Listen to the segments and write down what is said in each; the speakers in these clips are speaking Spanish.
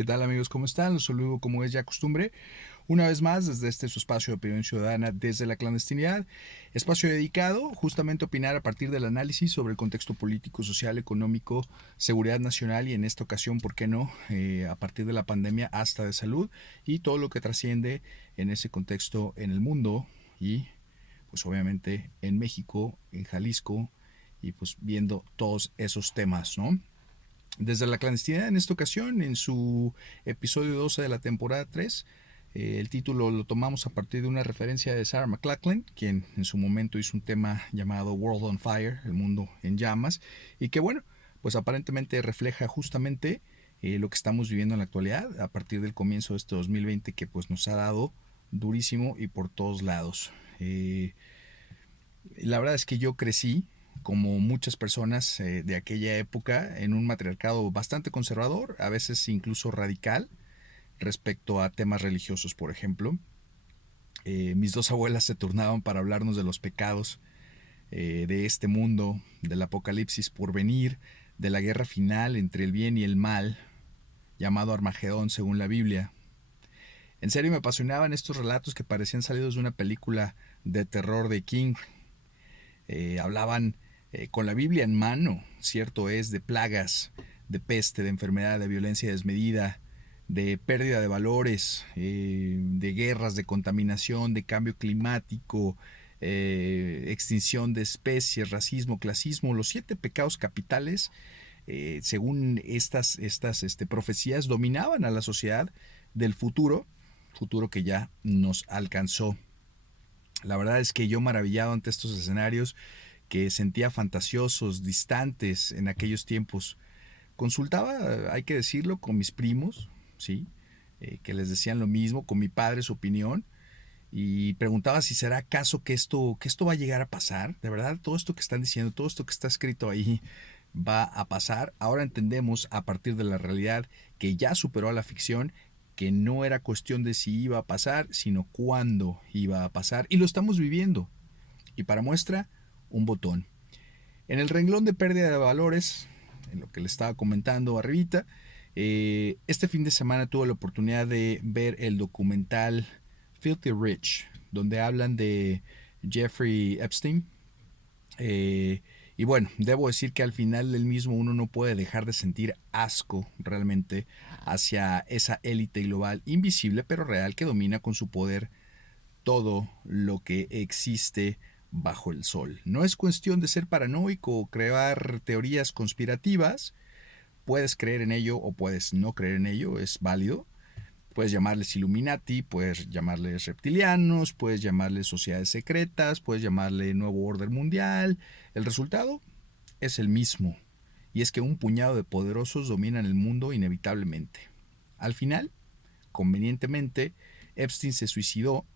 ¿Qué tal amigos? ¿Cómo están? Los saludo como es ya costumbre. Una vez más desde este su espacio de opinión ciudadana desde la clandestinidad. Espacio dedicado justamente a opinar a partir del análisis sobre el contexto político, social, económico, seguridad nacional y en esta ocasión, ¿por qué no? A partir de la pandemia hasta de salud y todo lo que trasciende en ese contexto en el mundo y pues obviamente en México, en Jalisco y pues viendo todos esos temas, ¿no? Desde la clandestinidad en esta ocasión, en su episodio 12 de la temporada 3, el título lo tomamos a partir de una referencia de Sarah McLachlan, quien en su momento hizo un tema llamado World on Fire, el mundo en llamas, y que bueno, pues aparentemente refleja justamente lo que estamos viviendo en la actualidad a partir del comienzo de este 2020 que pues nos ha dado durísimo y por todos lados. La verdad es que yo crecí, como muchas personas de aquella época, en un matriarcado bastante conservador, a veces incluso radical, respecto a temas religiosos, por ejemplo. Mis dos abuelas se turnaban para hablarnos de los pecados de este mundo, del apocalipsis por venir, de la guerra final entre el bien y el mal, llamado Armagedón según la Biblia. En serio me apasionaban estos relatos que parecían salidos de una película de terror de King. Hablaban con la Biblia en mano, cierto es, de plagas, de peste, de enfermedad, de violencia desmedida, de pérdida de valores, de guerras, de contaminación, de cambio climático, extinción de especies, racismo, clasismo, los 7 pecados capitales, según estas profecías, dominaban a la sociedad del futuro, futuro que ya nos alcanzó. La verdad es que yo maravillado ante estos escenarios que sentía fantasiosos, distantes en aquellos tiempos. Consultaba, hay que decirlo, con mis primos, ¿sí? Que les decían lo mismo, con mi padre su opinión, y preguntaba si será acaso que esto va a llegar a pasar. De verdad, todo esto que están diciendo, todo esto que está escrito ahí va a pasar. Ahora entendemos a partir de la realidad que ya superó a la ficción, que no era cuestión de si iba a pasar, sino cuándo iba a pasar. Y lo estamos viviendo. Y para muestra, un botón. En el renglón de pérdida de valores, en lo que le estaba comentando arribita, este fin de semana tuve la oportunidad de ver el documental Filthy Rich, donde hablan de Jeffrey Epstein. Y bueno, debo decir que al final del mismo uno no puede dejar de sentir asco realmente hacia esa élite global invisible pero real que domina con su poder todo lo que existe bajo el sol. No es cuestión de ser paranoico o crear teorías conspirativas. Puedes creer en ello o puedes no creer en ello, es válido. Puedes llamarles Illuminati, puedes llamarles reptilianos, puedes llamarles sociedades secretas, puedes llamarle nuevo orden mundial. El resultado es el mismo, y es que un puñado de poderosos dominan el mundo inevitablemente. Al final, convenientemente, Epstein se suicidó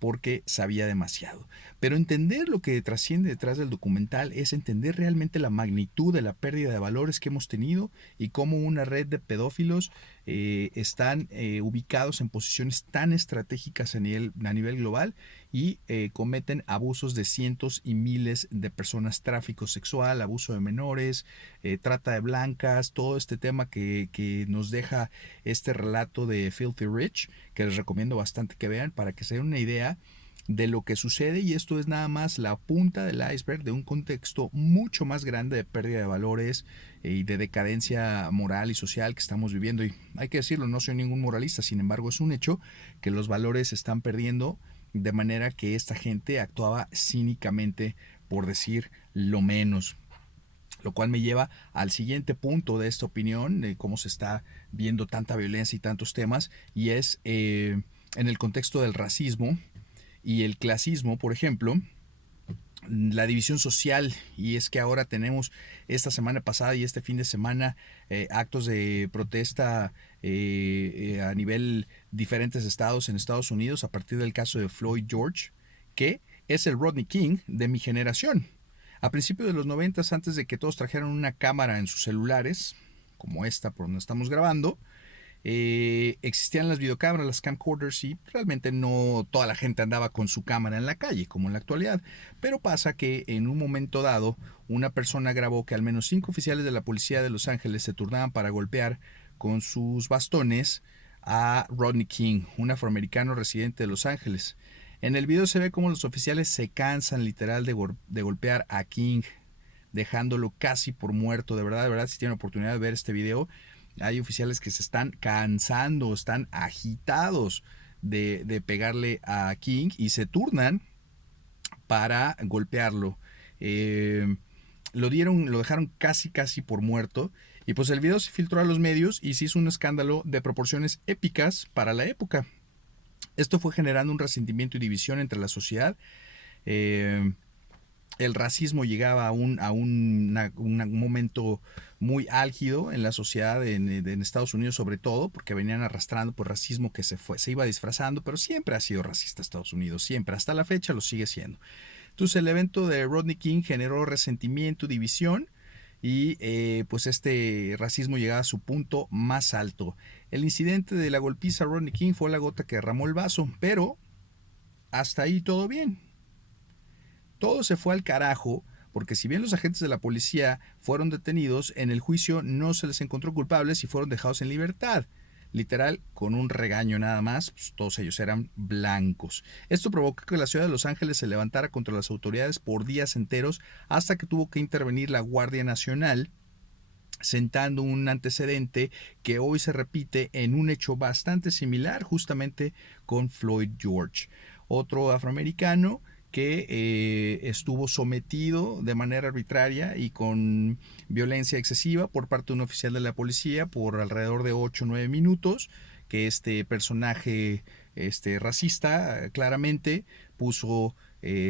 porque sabía demasiado. Pero entender lo que trasciende detrás del documental es entender realmente la magnitud de la pérdida de valores que hemos tenido y cómo una red de pedófilos están ubicados en posiciones tan estratégicas a nivel global y cometen abusos de cientos y miles de personas, tráfico sexual, abuso de menores, trata de blancas, todo este tema que nos deja este relato de Filthy Rich, que les recomiendo bastante que vean para que se den una idea de lo que sucede, y esto es nada más la punta del iceberg de un contexto mucho más grande de pérdida de valores y de decadencia moral y social que estamos viviendo. Y hay que decirlo, no soy ningún moralista, sin embargo es un hecho que los valores se están perdiendo de manera que esta gente actuaba cínicamente, por decir lo menos. Lo cual me lleva al siguiente punto de esta opinión, de cómo se está viendo tanta violencia y tantos temas, y es en el contexto del racismo y el clasismo, por ejemplo, la división social. Y es que ahora tenemos esta semana pasada y este fin de semana actos de protesta a nivel diferentes estados en Estados Unidos a partir del caso de Floyd George, que es el Rodney King de mi generación. A principios de los 90, antes de que todos trajeran una cámara en sus celulares, como esta por donde estamos grabando, existían las videocámaras, las camcorders, y realmente no toda la gente andaba con su cámara en la calle, como en la actualidad. Pero pasa que en un momento dado, una persona grabó que al menos 5 oficiales de la policía de Los Ángeles se turnaban para golpear con sus bastones a Rodney King, un afroamericano residente de Los Ángeles. En el video se ve cómo los oficiales se cansan literal de golpear a King, dejándolo casi por muerto. De verdad, si tienen oportunidad de ver este video, hay oficiales que se están cansando, están agitados de pegarle a King y se turnan para golpearlo. Lo dejaron casi por muerto. Y pues el video se filtró a los medios y se hizo un escándalo de proporciones épicas para la época. Esto fue generando un resentimiento y división entre la sociedad. El racismo llegaba a un momento muy álgido en la sociedad en Estados Unidos, sobre todo porque venían arrastrando por racismo que se iba disfrazando, pero siempre ha sido racista Estados Unidos, siempre, hasta la fecha lo sigue siendo. Entonces el evento de Rodney King generó resentimiento, división, y pues este racismo llegaba a su punto más alto. El incidente de la golpiza a Rodney King fue la gota que derramó el vaso, pero hasta ahí todo bien. Todo se fue al carajo, porque si bien los agentes de la policía fueron detenidos, en el juicio no se les encontró culpables y fueron dejados en libertad. Literal, con un regaño nada más, pues todos ellos eran blancos. Esto provocó que la ciudad de Los Ángeles se levantara contra las autoridades por días enteros, hasta que tuvo que intervenir la Guardia Nacional, sentando un antecedente que hoy se repite en un hecho bastante similar, justamente con Floyd George, otro afroamericano que estuvo sometido de manera arbitraria y con violencia excesiva por parte de un oficial de la policía por alrededor de 8 o 9 minutos, que este personaje racista claramente puso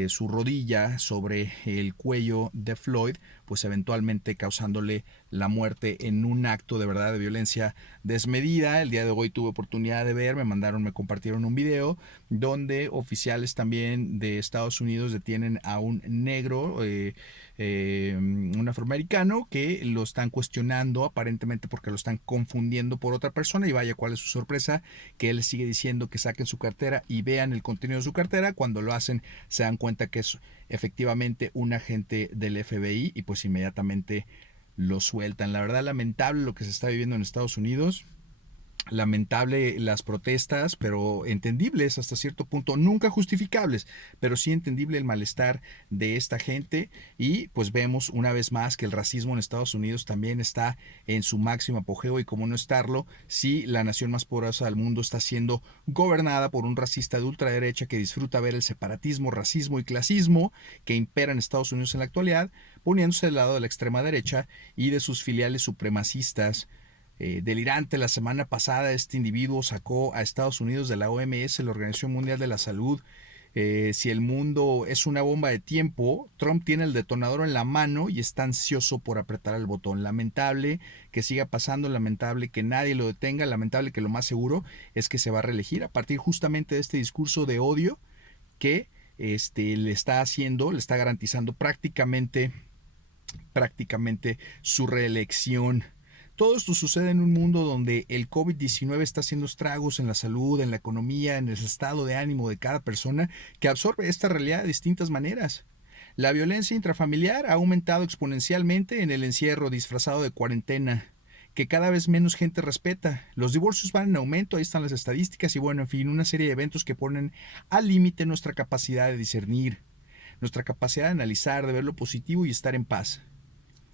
su rodilla sobre el cuello de Floyd, pues eventualmente causándole la muerte en un acto de verdad de violencia desmedida. El día de hoy tuve oportunidad de ver, me compartieron un video donde oficiales también de Estados Unidos detienen a un negro, un afroamericano, que lo están cuestionando aparentemente porque lo están confundiendo por otra persona, y vaya cuál es su sorpresa, que él sigue diciendo que saquen su cartera y vean el contenido de su cartera. Cuando lo hacen se dan cuenta que es efectivamente un agente del FBI y pues inmediatamente lo sueltan. La verdad, lamentable lo que se está viviendo en Estados Unidos. Lamentable las protestas, pero entendibles hasta cierto punto, nunca justificables, pero sí entendible el malestar de esta gente. Y pues vemos una vez más que el racismo en Estados Unidos también está en su máximo apogeo, y como no estarlo si la nación más poderosa del mundo está siendo gobernada por un racista de ultraderecha que disfruta ver el separatismo, racismo y clasismo que impera en Estados Unidos en la actualidad, poniéndose del lado de la extrema derecha y de sus filiales supremacistas. Delirante. La semana pasada este individuo sacó a Estados Unidos de la OMS, la Organización Mundial de la Salud. Si el mundo es una bomba de tiempo, Trump tiene el detonador en la mano y está ansioso por apretar el botón. Lamentable que siga pasando, lamentable que nadie lo detenga, lamentable que lo más seguro es que se va a reelegir a partir justamente de este discurso de odio que le está garantizando prácticamente su reelección. Todo esto sucede en un mundo donde el COVID-19 está haciendo estragos en la salud, en la economía, en el estado de ánimo de cada persona, que absorbe esta realidad de distintas maneras. La violencia intrafamiliar ha aumentado exponencialmente en el encierro disfrazado de cuarentena, que cada vez menos gente respeta. Los divorcios van en aumento, ahí están las estadísticas, y bueno, en fin, una serie de eventos que ponen al límite nuestra capacidad de discernir, nuestra capacidad de analizar, de ver lo positivo y estar en paz.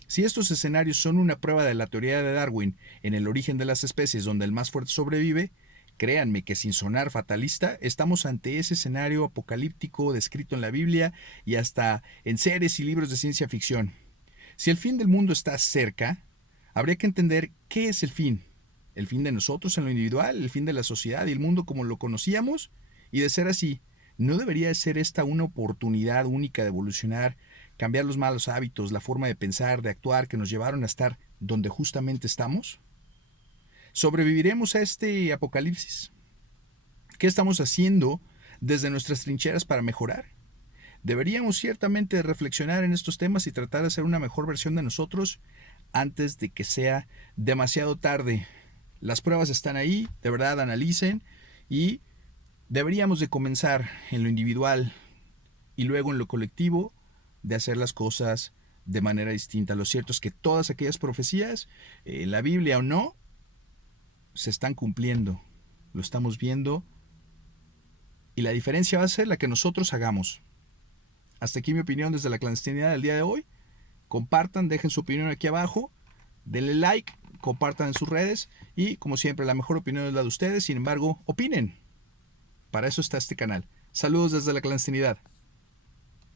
Si estos escenarios son una prueba de la teoría de Darwin en el origen de las especies donde el más fuerte sobrevive, créanme que sin sonar fatalista, estamos ante ese escenario apocalíptico descrito en la Biblia y hasta en series y libros de ciencia ficción. Si el fin del mundo está cerca, habría que entender qué es el fin. El fin de nosotros en lo individual, el fin de la sociedad y el mundo como lo conocíamos. Y de ser así, ¿no debería ser esta una oportunidad única de evolucionar, cambiar los malos hábitos, la forma de pensar, de actuar que nos llevaron a estar donde justamente estamos? ¿Sobreviviremos a este apocalipsis? ¿Qué estamos haciendo desde nuestras trincheras para mejorar? Deberíamos ciertamente reflexionar en estos temas y tratar de hacer una mejor versión de nosotros antes de que sea demasiado tarde. Las pruebas están ahí, de verdad analicen, y deberíamos de comenzar en lo individual y luego en lo colectivo de hacer las cosas de manera distinta. Lo cierto es que todas aquellas profecías, la Biblia o no, se están cumpliendo, lo estamos viendo y la diferencia va a ser la que nosotros hagamos. Hasta aquí mi opinión desde la clandestinidad del día de hoy. Compartan, dejen su opinión aquí abajo, denle like, compartan en sus redes y como siempre la mejor opinión es la de ustedes, sin embargo, opinen. Para eso está este canal. Saludos desde la clandestinidad.